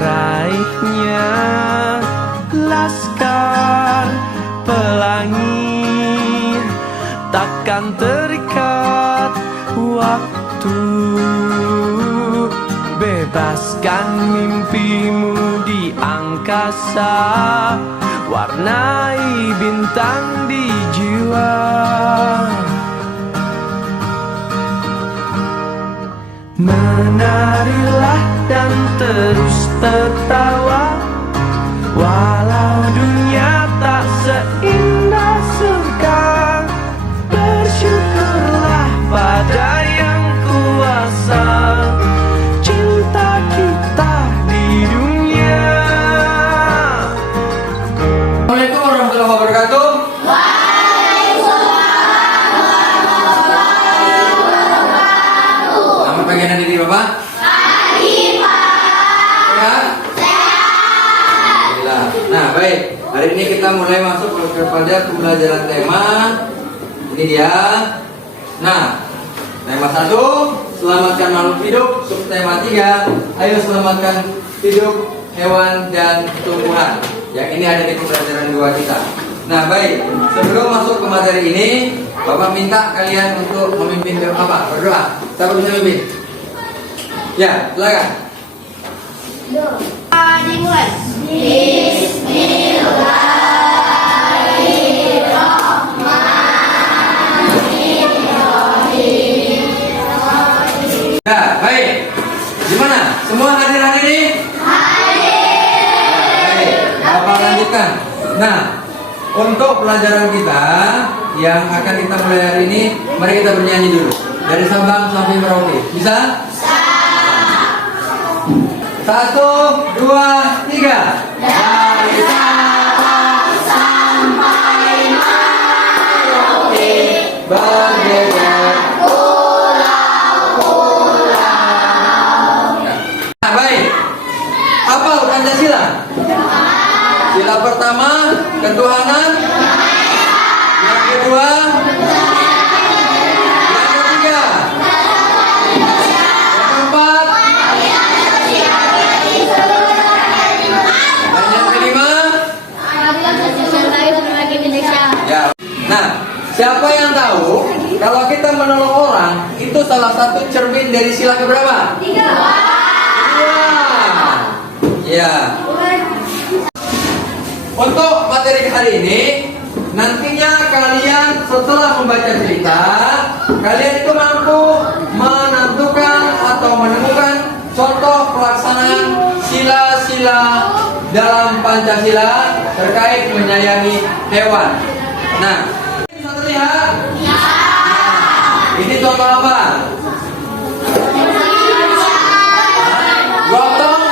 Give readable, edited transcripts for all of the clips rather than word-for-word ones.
meraihnya laskar pelangi, takkan terikat waktu. Bebaskan mimpimu di angkasa, warnai bintang di jiwa. Menarilah dan terus tertawa, walau dunia tak seindah surga. Bersyukurlah pada yang kuasa, cinta kita di dunia. Assalamualaikum warahmatullahi wabarakatuh. Selamat pagi anak didik Bapak. Pagi Pak. Sehat? Alhamdulillah. Nah baik, hari ini kita mulai masuk kepada pembelajaran tema. Ini dia. Nah, tema 1, selamatkan makhluk hidup. Subtema 3, ayo selamatkan hidup hewan dan tumbuhan. Yang ini ada di pembelajaran 2 kita. Nah baik, sebelum masuk ke materi ini, Bapak minta kalian untuk memimpin Bapak berdoa. Siapa bisa memimpin? Ya, silakan. Dimulai. Ya, baik. Gimana? Semua hadir ini? Baik, Bapak lanjutkan. Nah, untuk pelajaran kita yang akan kita mulai hari ini, mari kita bernyanyi dulu. Dari Sabang sampai Merauke. Bisa? Bisa. 1, 2, 3. Dari Sabang sampai Merauke, bergerak pulau-pulau. Nah, baik. Hafal Pancasila? Sila pertama, ketuhanan. Yang kedua, yang ketiga, yang keempat, dan yang kelima. Ya. Nah, siapa yang tahu kalau kita menolong orang itu salah satu cermin dari sila keberapa? 3. Ya. Untuk materi hari ini, nantinya kalian setelah membaca cerita, kalian itu mampu menentukan atau menemukan contoh pelaksanaan sila-sila dalam Pancasila terkait menyayangi hewan. Nah, bisa terlihat? Ya. Ini contoh apa? Gotong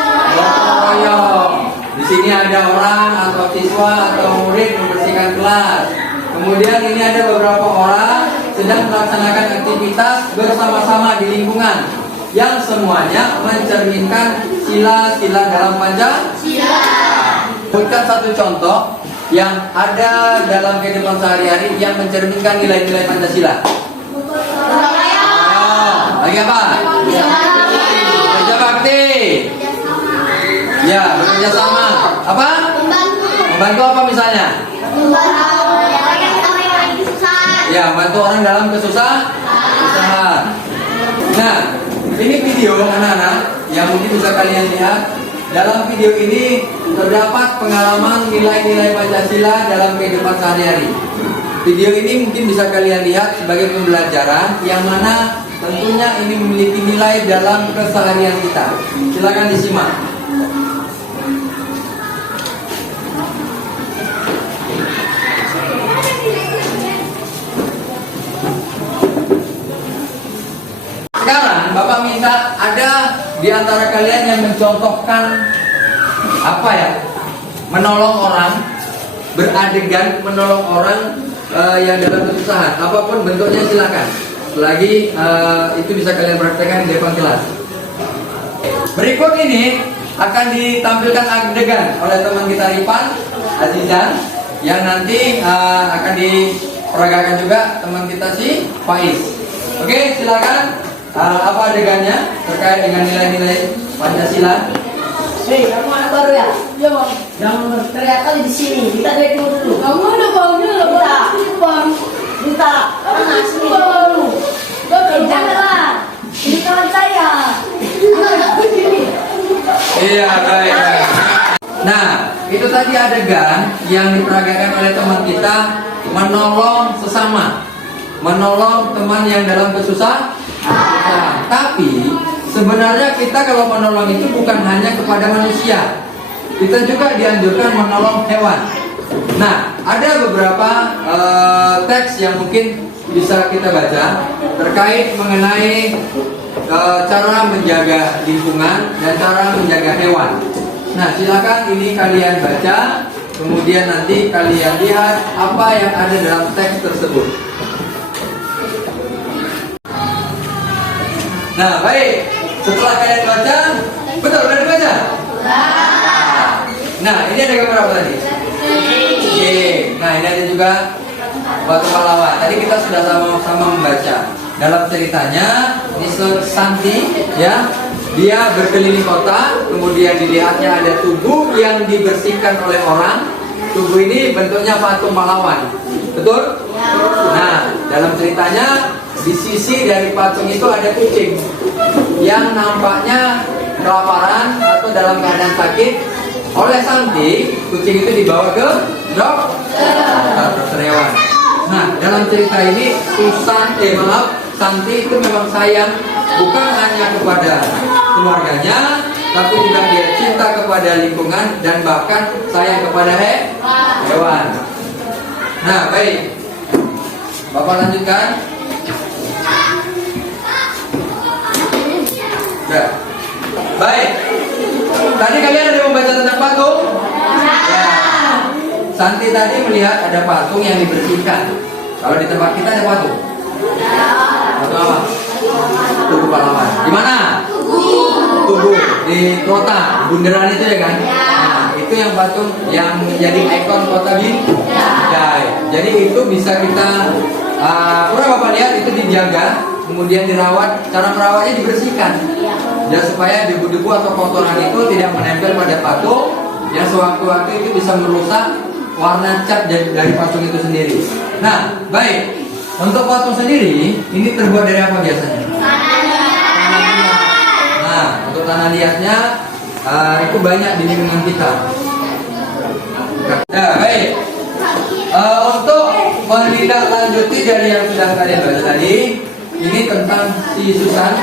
royong. Di sini ada orang atau siswa atau murid membersihkan kelas. Kemudian ini ada beberapa orang sedang melaksanakan aktivitas bersama-sama di lingkungan yang semuanya mencerminkan sila-sila dalam Pancasila. Bukan satu contoh yang ada dalam kehidupan sehari-hari yang mencerminkan nilai-nilai Pancasila. Lagi apa? Kerja bakti. Ya, bekerja sama. Apa? Membantu apa misalnya? Ya, membantu orang dalam kesusahan. Nah, ini video anak-anak yang mungkin bisa kalian lihat. Dalam video ini terdapat pengalaman nilai-nilai Pancasila dalam kehidupan sehari-hari. Video ini mungkin bisa kalian lihat sebagai pembelajaran yang mana tentunya ini memiliki nilai dalam keseharian kita. Silakan disimak. Sekarang Bapak minta ada di antara kalian yang mencontohkan apa ya? Menolong orang, beradegan menolong orang yang dalam kesusahan. Apapun bentuknya silakan. Selagi itu bisa kalian praktekkan di depan kelas. Berikut ini akan ditampilkan adegan oleh teman kita Ripan Azizan yang nanti akan diperagakan juga teman kita si Faiz. Oke, silakan. Apa adegannya terkait dengan nilai-nilai Pancasila? Hei, kamu anak baru ya? Iya bang. Jangan teriak kali di sini. Kita dari dulu. Kamu udah bangnya lah bang. Bang. Minta. Mana sini baru? Janganlah. Ini kawan saya. Iya, baik, baik. Nah, itu tadi adegan yang diperagakan oleh teman kita menolong sesama, menolong teman yang dalam kesusahan. Nah, tapi sebenarnya kita kalau menolong itu bukan hanya kepada manusia, kita juga dianjurkan menolong hewan. Nah, ada beberapa teks yang mungkin bisa kita baca terkait mengenai cara menjaga lingkungan dan cara menjaga hewan. Nah, silakan ini kalian baca, kemudian nanti kalian lihat apa yang ada dalam teks tersebut. Nah, baik. Setelah kalian baca, betul udah dibaca? Nah, ini ada gambar apa tadi? Oke. Nah, ini ada juga batu pahlawan. Tadi kita sudah sama-sama membaca. Dalam ceritanya, ini Santi, ya, dia berkeliling kota, kemudian dilihatnya ada tubuh yang dibersihkan oleh orang. Tubuh ini bentuknya patung pahlawan, betul? Nah, dalam ceritanya di sisi dari patung itu ada kucing yang nampaknya kelaparan atau dalam keadaan sakit. Oleh Santi, kucing itu dibawa ke dokter hewan. Nah, dalam cerita ini Santi itu memang sayang bukan hanya kepada keluarganya, tapi juga dia cinta kepada lingkungan dan bahkan sayang kepada hewan. Nah, baik. Bapak lanjutkan. Ya. Baik. Tadi kalian ada membaca tentang patung? Ya. Santi tadi melihat ada patung yang dibersihkan. Kalau di tempat kita ada patung. Patung apa? Tugu pahlawan. Di mana? Tugu di kota Bundaran itu ya kan? Nah, itu yang patung yang menjadi ikon kota Binjai. Jadi itu bisa kita pernah Bapak lihat itu dijaga, kemudian dirawat. Cara merawatnya dibersihkan, ya supaya debu-debu atau kotoran itu tidak menempel pada patung, yang sewaktu-waktu itu bisa merusak warna cat dari patung itu sendiri. Nah, baik. Untuk patung sendiri, ini terbuat dari apa biasanya? Nah, untuk tanah liatnya itu banyak di lingkungan kita. Nah, baik. Untuk menindaklanjuti dari yang sudah kalian baca tadi, ini tentang si Susan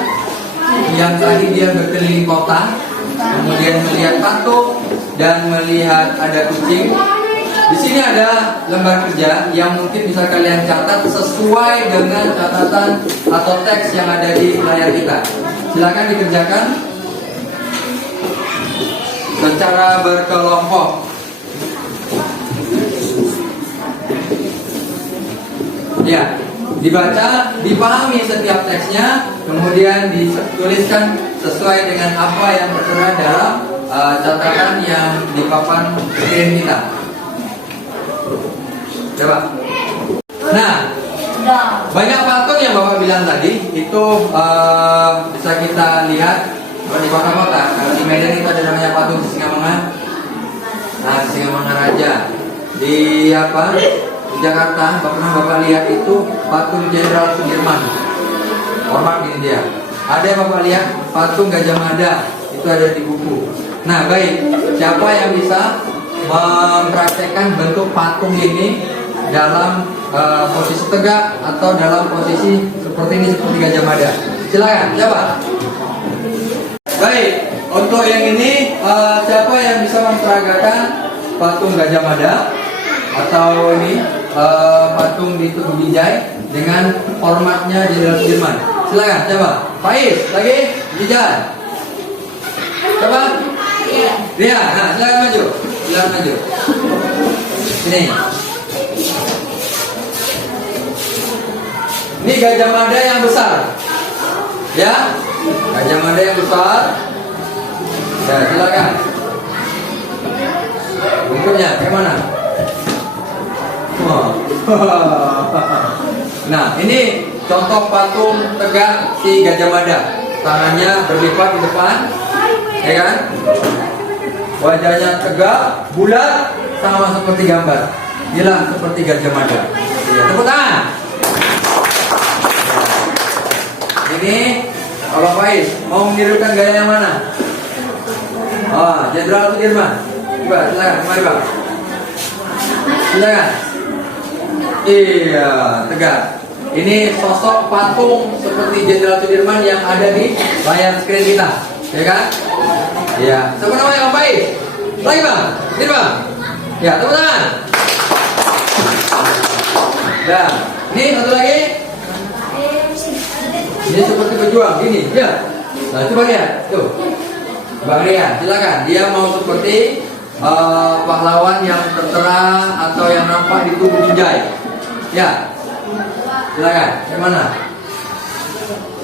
yang tadi dia berkeliling kota, kemudian melihat patung dan melihat ada kucing. Di sini ada lembar kerja yang mungkin bisa kalian catat sesuai dengan catatan atau teks yang ada di layar kita. Silakan dikerjakan secara berkelompok. Ya, dibaca, dipahami setiap teksnya, kemudian dituliskan sesuai dengan apa yang tertera dalam catatan yang di papan screen kita. Coba. Nah, banyak patung yang Bapak bilang tadi itu bisa kita lihat di kota-kota. Kalau di Medan itu ada namanya patung Sisingamangga. Nah, Sisingamangga Raja. Di di Jakarta pernah Bapak lihat itu patung Jenderal Sudirman. Hormat ini dia. Ada yang Bapak lihat patung Gajah Mada, itu ada di buku. Nah, baik. Siapa yang bisa mempraktekkan bentuk patung ini dalam posisi tegak atau dalam posisi seperti ini, seperti Gajah Mada? Silakan, siapa? Baik, untuk yang ini siapa yang bisa memperagakan patung Gajah Mada atau ini patung di Tugu Binjai dengan formatnya Jenderal Sudirman? Silakan, siapa? Faiz, lagi? Bijan? Siapa? Ria, nah silakan maju. Silakan maju. Ini. Ini Gajah Mada yang besar. Ya, Gajah Mada yang besar. Ya, silakan. Bentuknya kayak mana? Nah, ini contoh patung tegak si Gajah Mada. Tangannya berlipat di depan, ya kan? wajahnya tegak, bulat, sama seperti gambar. Inilah seperti Gajah Mada. Ya, tepuk tangan. Ini Abang Faiz mau menirukan gaya yang mana? Jenderal Sudirman. Coba silakan, mari Bang. Silakan. Iya, tegak. Ini sosok patung seperti Jenderal Sudirman yang ada di layar screen kita, ya kan? Iya. Siapa namanya Bang Faiz? Lagi Bang, ini Bang. Ya, tepuk tangan. Ya, ini satu lagi. Ini seperti pejuang, gini, ya. Nah, coba lihat, tuh. Bang Rian, silakan. Dia mau seperti pahlawan yang tertera atau yang nampak di tubuh Binjai. Ya, silakan. Yang mana?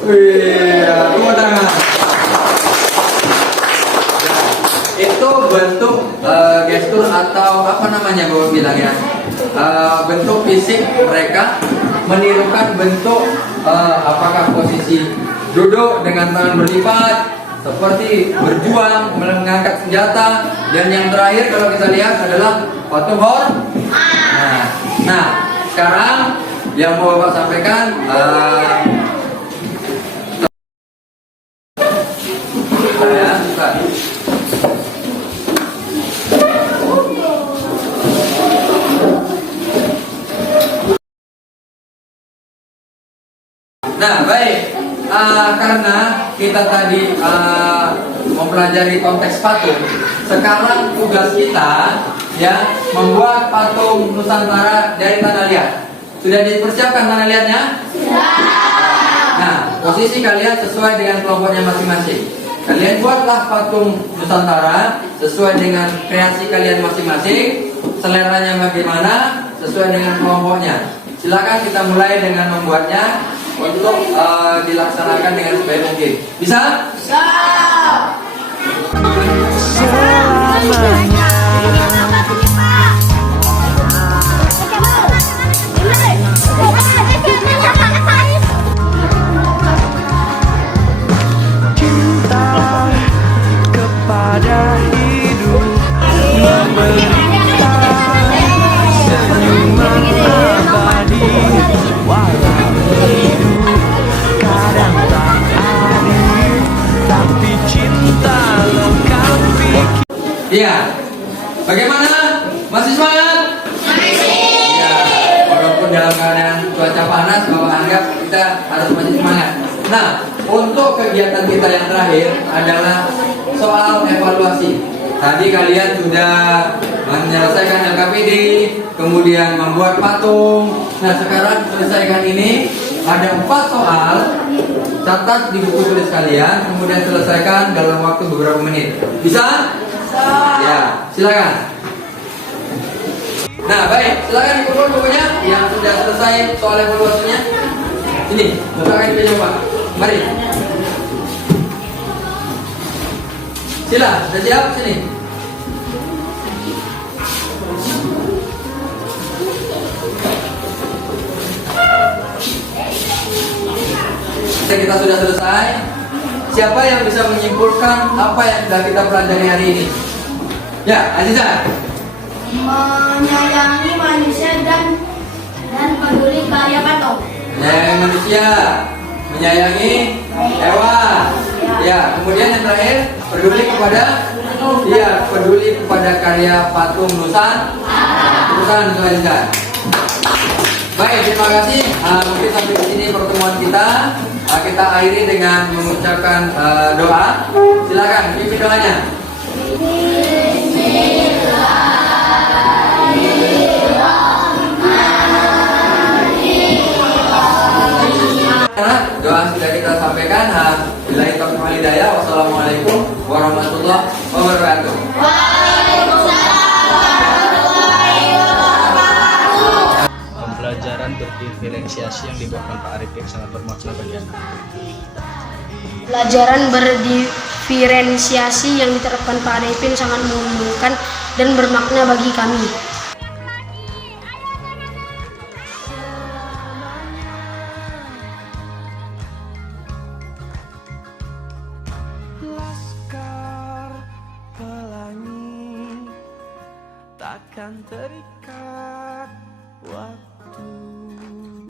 Wih, tepuk tangan. Ya, itu bentuk gestur atau apa namanya gue bilang ya? Bentuk fisik mereka menirukan bentuk apakah posisi duduk dengan tangan berlipat, seperti berjuang, mengangkat senjata, dan yang terakhir kalau kita lihat adalah patung hor. Nah, sekarang yang mau Bapak sampaikan Nah, baik. Karena kita tadi mempelajari konteks patung, sekarang tugas kita ya membuat patung Nusantara dari tanah liat. Sudah dipersiapkan tanah liatnya? Nah, posisi kalian sesuai dengan kelompoknya masing-masing. Kalian buatlah patung Nusantara sesuai dengan kreasi kalian masing-masing. Seleranya bagaimana? Sesuai dengan kelompoknya. Silakan kita mulai dengan membuatnya untuk dilaksanakan dengan sebaik mungkin. Bisa? Bisa. Cinta kepada hidup memberikan senyuman abadi. Walau hidup kadang tak adil, tapi cinta lengkapi. Iya. Bagaimana? Masih semangat? Masih. Ya, walaupun dalam keadaan cuaca panas, Bapak anggap kita harus masih semangat. Nah, untuk kegiatan kita yang terakhir adalah soal evaluasi. Tadi kalian sudah menyelesaikan LKPD, kemudian membuat patung. Nah, sekarang selesaikan ini. Ada 4 soal, catat di buku tulis kalian, kemudian selesaikan dalam waktu beberapa menit. Bisa? Bisa. Ya, silakan. Nah, baik, silakan dikumpul bukunya yang sudah selesai soal evaluasinya. Ini, silakan dicoba. Mari. Sila, sudah siap? Sini. Kita sudah selesai. Siapa yang bisa menyimpulkan apa yang sudah kita pelajari hari ini? Ya, Aziza. Menyayangi manusia dan peduli karya patung. Menyayangi manusia, menyayangi hewan. Ya, kemudian yang terakhir peduli kepada karya patung Nusantara. Aziza. Baik, terima kasih. Mungkin sampai di sini pertemuan kita. Kita akhiri dengan mengucapkan doa. Silakan pimpin doanya. Doa sudah kita sampaikan. Billahi taufiq wal hidayah. Wassalamualaikum warahmatullahi wabarakatuh. Pembelajaran berdiferensiasi yang dibawakan Pak Arifin sangat bermakna bagi anak. Pelajaran berdiferensiasi yang diterapkan Pak Arifin sangat menguntungkan dan bermakna bagi kami. Laskar Pelangi. akan terikat waktu.